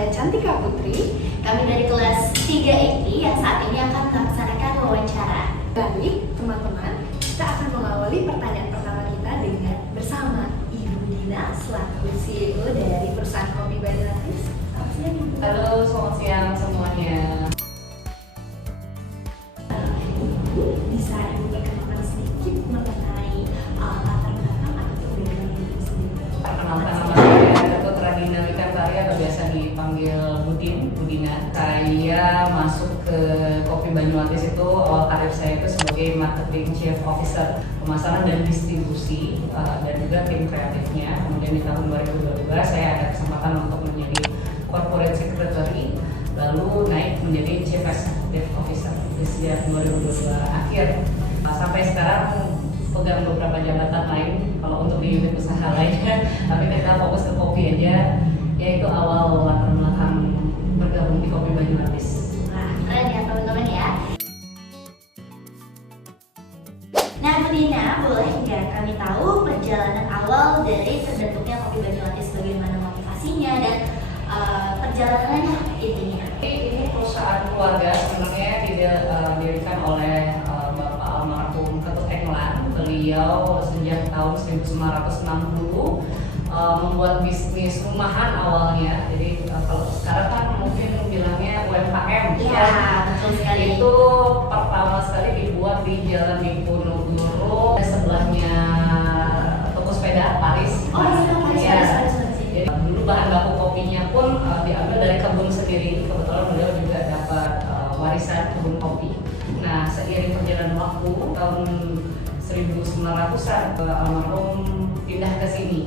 saya Cantika Putri. Kami dari kelas 3 EI yang saat ini akan melaksanakan wawancara. Baik, teman-teman, kita akan mengawali pertanyaan pertama kita dengan bersama Ibu Dina selaku CEO dari perusahaan Kopi Banyuwangi. Selamat siang, Ibu. Halo, selamat siang semuanya. Ibu, bisa Ibu perkenalkan sedikit mengenai latar belakang atau background Ibu sendiri? Perkenalkan nama saya Dr. Radina Wikantari atau biasa dipanggil Budina. Saya masuk ke Kopi Banyuwangi itu awal karir saya itu sebagai marketing chief officer, pemasaran dan distribusi dan juga tim kreatifnya. Kemudian di tahun 2022 saya ada kesempatan untuk menjadi corporate secretary, lalu naik menjadi chief executive officer di sejak 2022 akhir. Sampai sekarang pegang beberapa jabatan lain kalau untuk di unit usaha lainnya, tapi kita fokus ke kopi aja, yaitu awal latar belakang bergabung di Kopi Banyuwangi. Wah, keren ya teman-teman ya. Nah, Bu Dina, boleh nggak kami tahu perjalanan awal dari terbentuknya Kopi Banyuwangi, bagaimana motivasinya dan perjalanannya intinya? Ini perusahaan keluarga sebenarnya didirikan oleh Bapak almarhum Ketut Englan. Beliau sejak tahun 1960 membuat bisnis rumahan awalnya. Jadi kalau sekarang kan mungkin bilangnya UMKM. Iya, betul sekali. Itu pertama sekali dibuat di Jalan Diponegoro, sebelahnya toko sepeda Paris. Oh iya, Paris. Jadi dulu bahan baku kopinya pun diambil dari kebun sendiri. Kebetulan beliau juga dapat warisan kebun kopi. Nah, seiring perjalanan waktu tahun 1900-an almarhum pindah ke sini.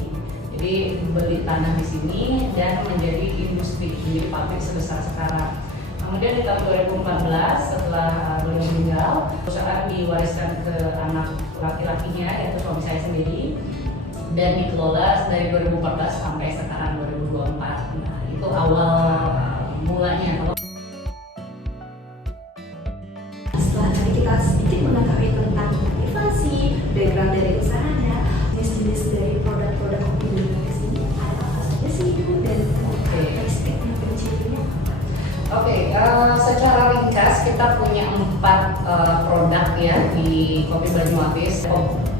Jadi beli tanah di sini dan menjadi industri, menjadi pabrik sebesar sekarang. Kemudian di tahun 2014 setelah beliau meninggal, perusahaan diwariskan ke anak laki-lakinya yaitu suami saya sendiri dan dikelola dari 2014 sampai sekarang 2024. Nah, itu awal mulanya. Setelah tadi kita sedikit mengetahui tentang motivasi, background dari usahanya, jenis-jenis dari produk-produk kopi Banyuwangi ini, ada apa saja sih Ibu dan karakteristik yang pencirinya? Oke, secara ringkas kita punya 4 produk ya di Kopi Banyuwangi.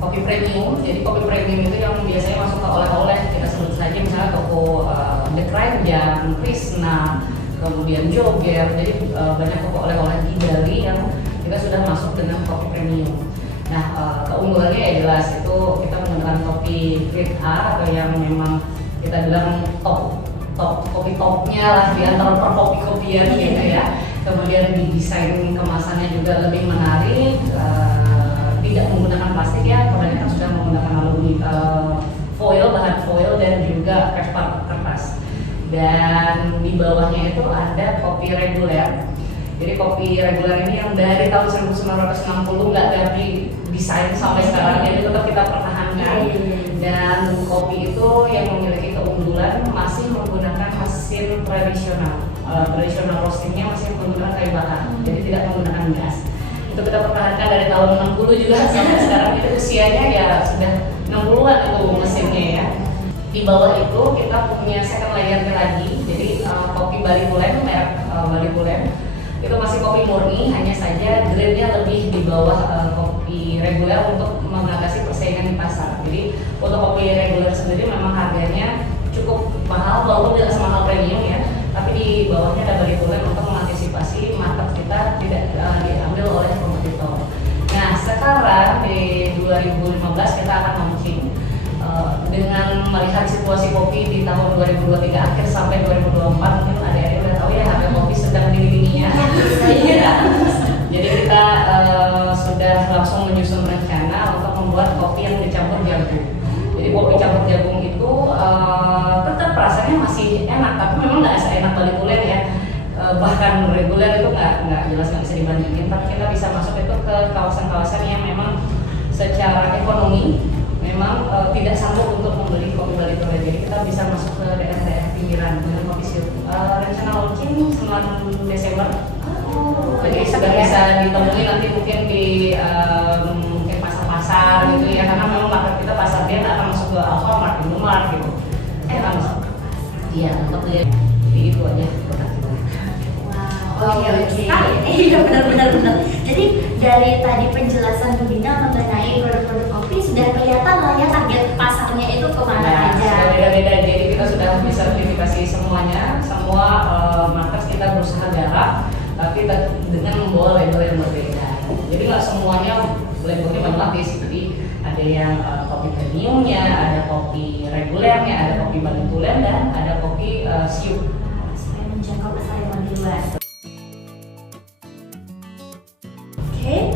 Kopi premium, jadi kopi premium itu yang biasanya masuk ke oleh-oleh, kita sebut saja misalnya toko The Keranjang, Krishna, kemudian Joger, jadi banyak toko oleh-oleh di Bali yang kita sudah masuk dengan kopi premium. Nah, keunggulannya ya jelas itu kita menggunakan kopi grade A atau yang memang kita bilang top kopi topnya lah di antara perkopi-kopian gitu ya. Kemudian di desain kemasannya juga lebih menarik, tidak menggunakan plastik ya, kebanyakan sudah menggunakan foil, bahan foil dan juga kertas. Dan di bawahnya itu ada kopi reguler. Jadi kopi reguler ini yang dari tahun 1960 nggak ganti desain sampai sekarang, jadi tetap kita pertahankan. Dan kopi itu yang memiliki keunggulan masih menggunakan mesin tradisional. Tradisional roastingnya masih menggunakan kayu bakar, jadi tidak menggunakan gas. Itu kita pertahankan dari tahun 60 juga sampai sekarang. Itu usianya ya sudah 60-an itu mesinnya ya. Di bawah itu kita punya second layernya lagi, jadi kopi Bali Pulen, merek Bali Pulen. Itu masih kopi murni, hanya saja grade-nya lebih di bawah kopi reguler untuk mengatasi persaingan di pasar. Jadi untuk kopi reguler sendiri memang harganya cukup mahal, walaupun tidak semahal premium ya, tapi di bawahnya ada Bali Pulen untuk mengantisipasi market kita tidak diambil oleh kompetitor. Nah, sekarang di 2015 kita akan launching dengan melihat situasi kopi di tahun 2023 akhir sampai 2024, mungkin adik-adik udah tahu ya harga kopi sedang tinggi-tingginya. Jadi kita sudah langsung menyusun rencana untuk membuat kopi yang dicampur jagung. Jadi kopi campur jagung itu tetap rasanya masih enak, tapi memang nggak seenak Bali Pulen ya. Bahkan reguler itu nggak jelas, nggak bisa dibandingin. Tapi kita bisa masuk itu ke kawasan-kawasan yang memang secara ekonomi memang tidak sanggup untuk membeli kopi Bali Pulen. Jadi kita bisa masuk ke daerah-daerah pinggiran dengan kopi sirup. Rencana launching 9 Desember. Jadi sudah bisa ditemui nanti mungkin di mungkin pasar-pasar gitu ya, karena memang market kita pasar dia akan masuk ke Alfamart, Indomaret gitu. Iya, untuk lihat itu itu aja produk kita. Wow, oke. Iya benar. Jadi dari tadi penjelasan Bu Dina mengenai produk-produk kopi sudah kelihatan lah ya target pasarnya itu kemana aja. Sudah beda-beda, jadi kita sudah bisa sertifikasi semuanya, semua markers kita berusaha garap, tapi dengan membawa label yang berbeda. Jadi nggak semuanya labelnya berlapis, jadi ada yang kopi premiumnya, ada kopi regulernya, ada kopi balik tulen, dan ada kopi siup. Supaya menjangkau pasar yang lebih luas. Oke,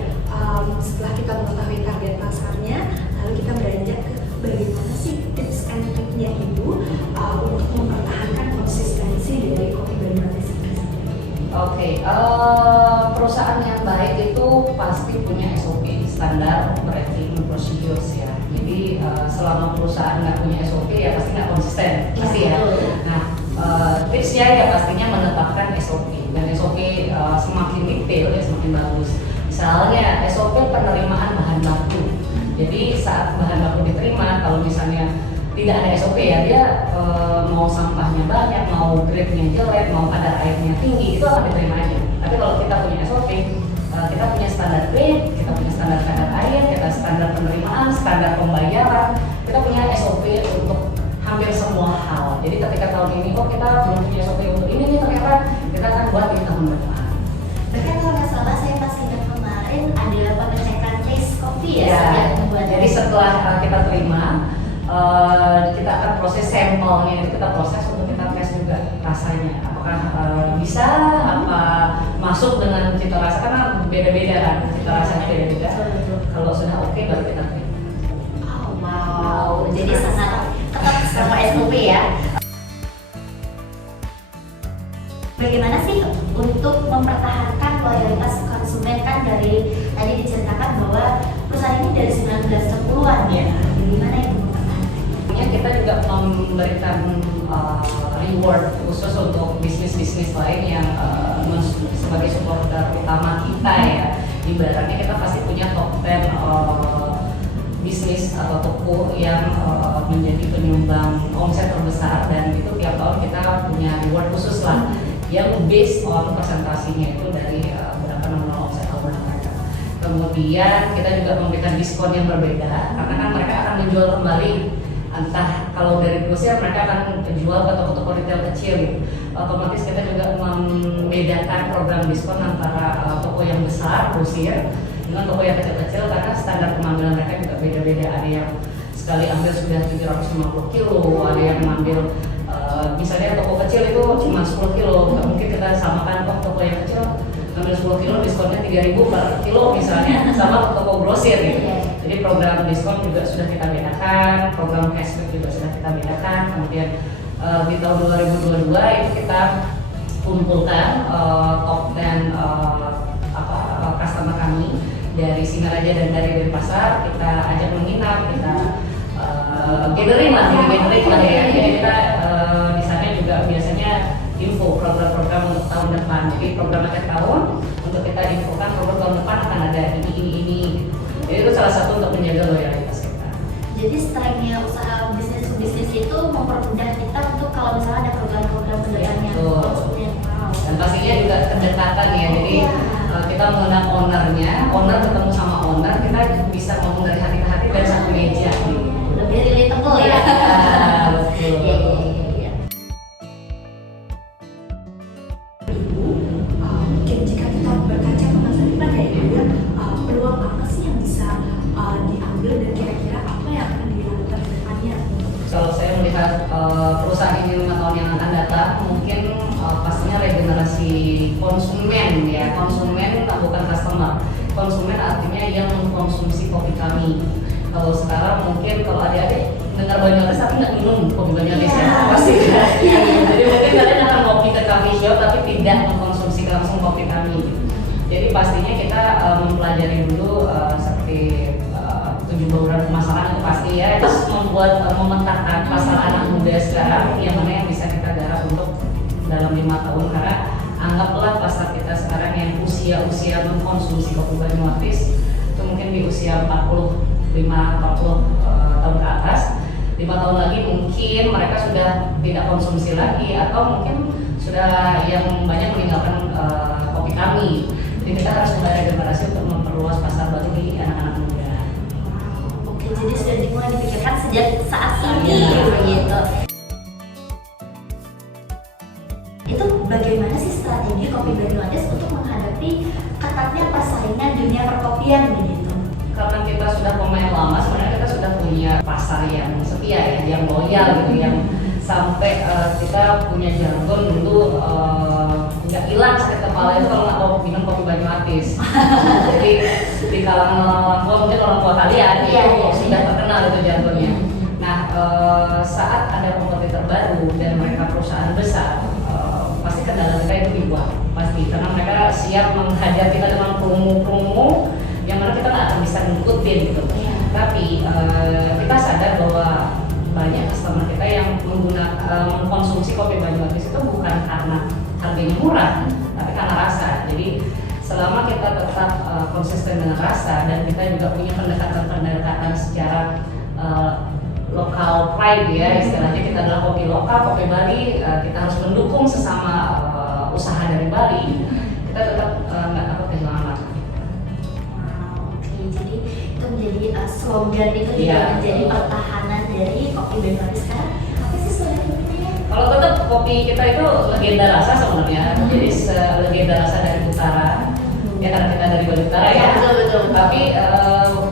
setelah kita mengetahui target pasarnya, lalu kita beranjak ke bagaimana sih tips and triknya Ibu untuk mempertahankan konsistensi dari kopi Banyuwangi ini. Oke, perusahaan yang baik itu pasti punya SOP, standar operating procedures ya. Jadi selama perusahaan nggak punya SOP ya pasti nggak konsisten, pasti ya. Nah, tipsnya ya pastinya menetapkan SOP, dan SOP semakin detail ya semakin bagus. Misalnya SOP penerimaan bahan baku. Jadi saat bahan baku diterima, kalau misalnya tidak ada SOP ya, dia mau sampahnya banyak, mau grade-nya jelek, mau kadar airnya tinggi, itu akan diterima aja. Tapi kalau kita punya SOP, kita punya standar grade, kita punya standar kadar air, kita standar penerimaan, standar pembayaran, kita punya SOP untuk hampir semua hal. Jadi ketika tahun ini kok kita belum punya SOP untuk ini nih, ternyata kita akan buat di tahun depan. Bahkan kalau nggak salah saya pas ingat kemarin ada pengecekan taste kopi ya. Jadi setelah kita terima, kita akan proses sampelnya, itu kita proses untuk kita tes juga rasanya, apakah bisa, apa masuk dengan cita rasa, karena beda-beda kan, cita rasanya beda-beda. Kalau sudah oke baru kita terima. Oh, wow, jadi sangat ketat sama SOP ya. Bagaimana sih untuk mempertahankan loyalitas konsumen? Kan dari tadi diceritakan bahwa perusahaan ini dari 1960-an ya. Bagaimana itu mempertahankannya? Kita juga memberikan reward khusus untuk bisnis-bisnis lain yang sebagai supporter utama kita ya. Ibaratnya kita pasti punya top 10 bisnis atau toko yang menjadi penyumbang omset terbesar, dan itu tiap tahun kita punya reward khusus lah yang based on presentasinya itu dari berapa nominal omset tahunan mereka. Kemudian kita juga memberikan diskon yang berbeda, karena kan mereka akan menjual kembali, entah kalau dari grosir mereka akan menjual ke toko-toko retail kecil gitu. Otomatis kita juga membedakan program diskon antara toko yang besar grosir dengan toko yang kecil-kecil, karena standar pengambilan mereka juga beda-beda. Ada yang sekali ambil sudah 750 kilo, ada yang mengambil misalnya toko kecil itu cuma 10 kilo, nggak mungkin kita samakan toko yang kecil ambil 10 kilo diskonnya 3.000 per kilo misalnya, sama toko grosir gitu. Jadi program diskon juga sudah kita bedakan, program cashback juga sudah kita bedakan. Kemudian di tahun 2022 itu kita kumpulkan top 10 customer kami dari Singaraja dan dari Denpasar, kita ajak menginap, kita gathering lah ya. Jadi kita di sana juga biasanya info program-program untuk tahun depan. Jadi program akhir tahun untuk kita infokan program tahun depan akan ada ini. Jadi itu salah satu untuk menjaga loyalitas kita. Jadi strengthnya usaha bisnis itu mempermudah kita untuk kalau misalnya ada program-program kedepannya. Dan pastinya juga kedekatan ya. Jadi kita mengundang owner ketemu sama owner, kita bisa ngomong dari hati ke hati dari satu meja. Lebih relatable ya. Iya. Mungkin jika kita berkaca ke masa depan ya Ibu ya, peluang apa sih yang bisa diambil dan kira-kira apa yang akan dilakukan ke depannya? Kalau saya melihat perusahaan ini 5 tahun yang akan datang, mungkin pastinya regenerasi konsumen ya. Konsumen bukan customer. Konsumen artinya yang mengkonsumsi kopi kami. Kalau sekarang mungkin kalau adik-adik dengar Banyuwangi tapi nggak minum kopi Banyuwangi ya, pasti ya. Jadi mungkin kalian akan ngopi ke coffee shop tapi tidak mengkonsumsi langsung kopi kami. Jadi pastinya kita mempelajari dulu seperti 7 bauran pemasaran itu pasti ya. Terus memetakan pasar anak muda sekarang yang mana yang bisa kita garap untuk dalam 5 tahun, karena anggaplah pasar kita sekarang yang usia mengkonsumsi kopi Banyuwangi itu mungkin di usia 40 tahun ke atas. 5 tahun lagi mungkin mereka sudah tidak konsumsi lagi, atau mungkin sudah yang banyak meninggalkan kopi kami. Jadi kita harus mulai regenerasi untuk memperluas pasar baru di anak-anak muda. Oke, jadi sudah dimulai dipikirkan sejak saat ini Iya. begitu. Itu bagaimana sih strategi Kopi Banyuwangi untuk menghadapi ketatnya persaingan dunia perkopian begitu? Karena kita sudah pemain lama, sebenarnya kita sudah punya pasar yang setia ya, yang loyal gitu, yang sampai kita punya jargon dulu nggak hilang sakit kepala itu kalau nggak mau minum kopi Banyuwangi. Jadi di kalangan orang tua, mungkin orang tua kalian sudah terkenal itu jargonnya. Nah, saat ada kompetitor baru dan mereka perusahaan besar, pasti kendala kita itu dibuat pasti, karena mereka siap menghajar kita dengan promo-promo yang mana kita nggak akan bisa ngikutin gitu. Tapi kita sadar bahwa banyak customer kita yang mengkonsumsi kopi Banyuwangi itu bukan karena harganya murah, tapi karena rasa. Jadi selama kita tetap konsisten dengan rasa dan kita juga punya pendekatan secara lokal pride ya, istilahnya kita adalah kopi lokal, kopi Bali, kita harus mendukung sesama usaha dari Bali. Kita tetap nggak takut kehilangan market. Oke, jadi itu menjadi slogan itu juga Iya, menjadi betul. pertahanan dari Kopi Banyuwangi sekarang. Apa sih slogannya? Kalau tetap kopi kita itu legenda rasa sebenarnya, jadi legenda rasa dari utara. Ya karena kita dari Bali Utara ya. Betul. Tapi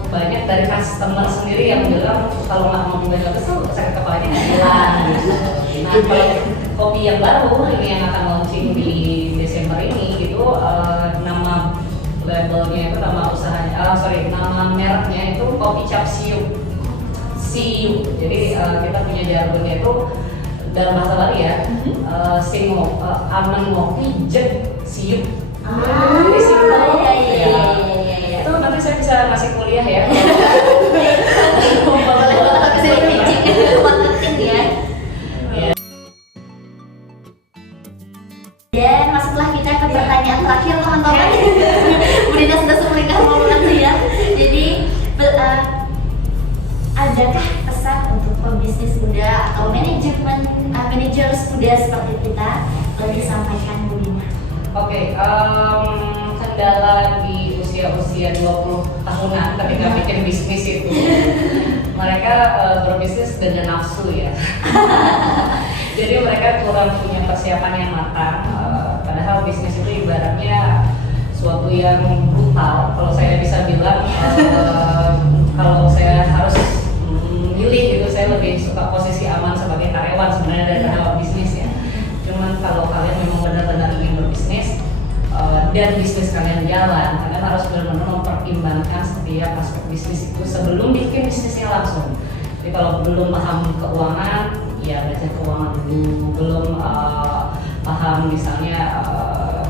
banyak dari customer sendiri yang bilang kalau nggak mau Banyuwangi tuh sakit kepalanya nggak hilang gitu. Nah, kalau kopi yang baru ini yang akan launching di Desember ini gitu, nama labelnya itu nama usahanya, nama mereknya itu Kopi Cap Siup. Jadi kita punya jargonnya itu dalam bahasa Bali ya, singo, aman ngopi jek siup. Jadi simple. Iya. Itu nanti saya bisa masih kuliah ya. Bisa dipicik marketing ya. Dan masuklah kita ke pertanyaan terakhir teman-teman. Bu Dina sudah semeringkah ngomongan tuh ya. Jadi adakah pesan untuk pebisnis muda atau managers muda seperti kita yang disampaikan Bu Dina? Oke, kendala di usia-usia 20 tahunan ketika bikin bisnis itu mereka berbisnis dengan nafsu ya. Jadi mereka kurang punya persiapan yang matang, padahal bisnis itu ibaratnya suatu yang brutal. Kalau saya bisa bilang, kalau saya harus milih gitu, saya lebih suka posisi aman sebagai karyawan sebenarnya daripada bisnis ya. Cuman kalau kalian memang benar-benar ingin berbisnis dan bisnis kalian jalan, kalian harus benar-benar mempertimbangkan setiap aspek bisnis itu sebelum bikin bisnisnya langsung. Jadi kalau belum paham keuangan, ya belajar keuangan dulu. Belum paham misalnya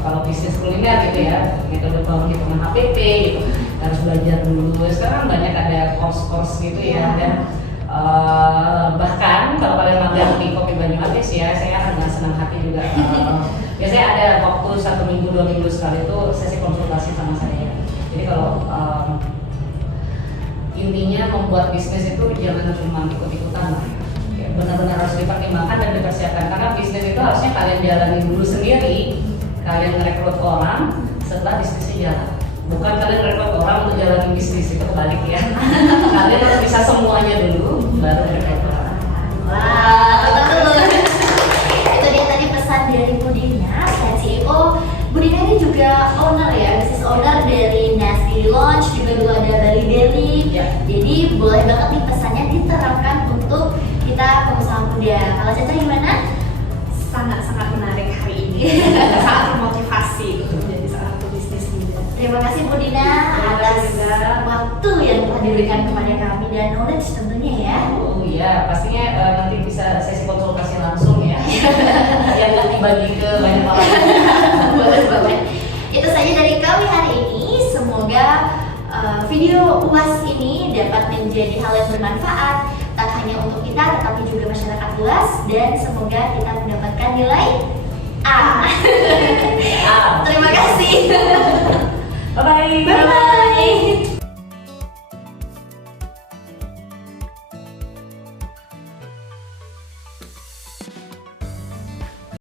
kalau bisnis kuliner gitu ya, metode penghitungan HPP gitu, harus belajar dulu. Sekarang banyak ada course-course gitu ya, dan bahkan kalau kalian magang di Kopi Banyuwangi ya, saya akan dengan senang hati juga. Biasanya ada waktu 1 minggu 2 minggu sekali itu sesi konsultasi sama saya. Jadi kalau intinya membuat bisnis itu jangan cuma ikut-ikutan lah. Ya, benar-benar harus dipertimbangkan dan dipersiapkan, karena bisnis itu harusnya kalian jalani dulu sendiri. Kalian merekrut orang setelah bisnisnya jalan. Bukan kalian merekrut orang untuk jalanin bisnis, itu kebalik ya. Kalian harus bisa semuanya dulu, baru merekrut orang. Wah, betul. Itu dia tadi pesan dari Bu Dina, CEO. Bu Dina ini juga owner ya, business owner dari Nasi Lounge, juga dulu ada Bali Deli. Ya. Jadi boleh banget nih pesannya diterapkan untuk kita pengusaha muda. Kalau Caca gimana? Sangat-sangat menarik hari ini. Sangat memotivasi untuk menjadi seorang pebisnis muda. Terima kasih Bu Dina atas waktu yang telah diberikan kepada kami dan knowledge tentunya ya. Oh iya, pastinya nanti bisa sesi konsultasi langsung ya. Yang nggak dibagi ke banyak orang. Boleh banget. Itu saja dari kami hari ini. Semoga video UAS ini dapat menjadi hal yang bermanfaat, tak hanya untuk kita tetapi juga masyarakat luas, dan semoga kita mendapatkan nilai A.